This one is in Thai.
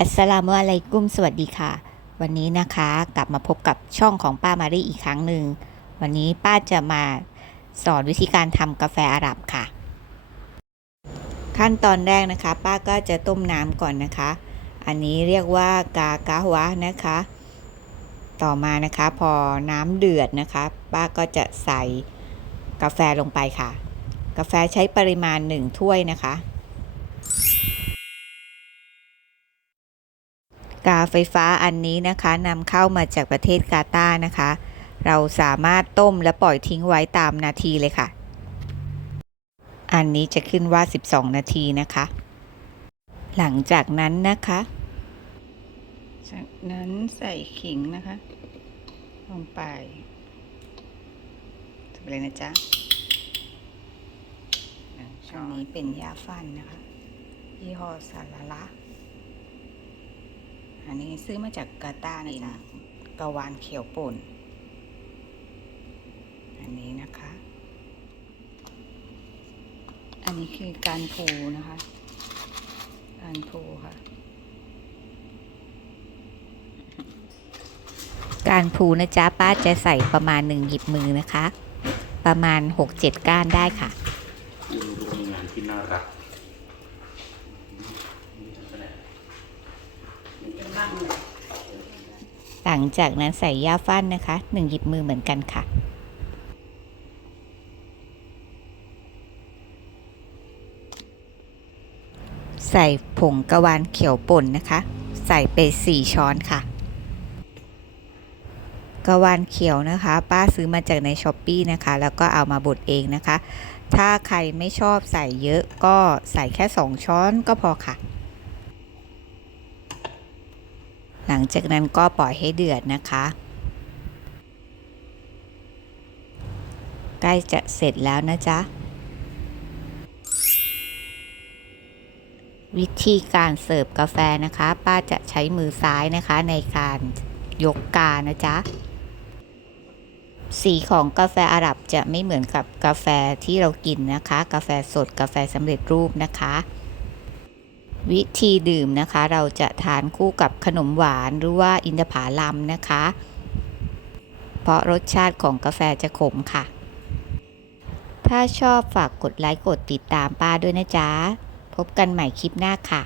อัสสลามุอะลัยกุมสวัสดีค่ะ วันนี้นะคะกลับมาพบกับช่องของป้ามารีอีกครั้งหนึ่ง วันนี้ป้าจะมาสอนวิธีการทำกาแฟอาหรับค่ะ ขั้นตอนแรกนะคะ ป้าก็จะต้มน้ำก่อนนะคะ อันนี้เรียกว่ากากาวะนะคะ ต่อมานะคะพอน้ำเดือดนะคะ ป้าก็จะใส่กาแฟลงไปค่ะ กาแฟใช้ปริมาณ 1 ถ้วยนะคะ กาไฟฟ้าอันนี้นะคะนำเข้ามาจากประเทศกาตาร์นะคะ เราสามารถต้มและปล่อยทิ้งไว้ตามนาทีเลยค่ะ อันนี้จะขึ้นว่า 12 นาทีนะคะ หลังจากนั้นนะคะ จากนั้นใส่ขิงนะคะ ลงไปทำเลยนะจ๊ะช่องนี้เป็นยาฟันนะคะยี่ห้อซาลาละ อันนี้ซื้อมาจากกาตาร์นะจ๊ะกะวานเขียวป่น อันนี้นะคะ อันนี้คือการพูนะคะ การพูค่ะ การพูนะจ๊ะป้าจะใส่ประมาณหนึ่งหยิบมือนะคะ ประมาณ6-7ก้านได้ค่ะ ดูมีงานที่น่ารัก หลังจากนั้นใส่ย่าฟันนะคะหนึ่งหยิบมือเหมือนกันค่ะใส่ผงกะวานเขียวป่นนะคะ ใส่ไป4ช้อนค่ะกะวานเขียวนะคะ ป้าซื้อมาจากในช้อปปีนะคะ แล้วก็เอามาบดเองนะคะ ถ้าใครไม่ชอบใส่เยอะก็ใส่แค่2ช้อนก็พอค่ะ หลังจากนั้นก็ปล่อยให้เดือดนะคะใกล้จะเสร็จแล้วนะจ๊ะ วิธีการเสิร์ฟกาแฟนะคะ ป้าจะใช้มือซ้ายนะคะในการยกกานะจ๊ะ สีของกาแฟอาหรับจะไม่เหมือนกับกาแฟที่เรากินนะคะ กาแฟสดกาแฟสำเร็จรูปนะคะ วิธีดื่มนะคะ เราจะทานคู่กับขนมหวานหรือว่าอินทผลัมนะคะ เพราะรสชาติของกาแฟจะขมค่ะ ถ้าชอบฝากกดไลค์กดติดตามป้าด้วยนะจ๊ะ พบกันใหม่คลิปหน้าค่ะ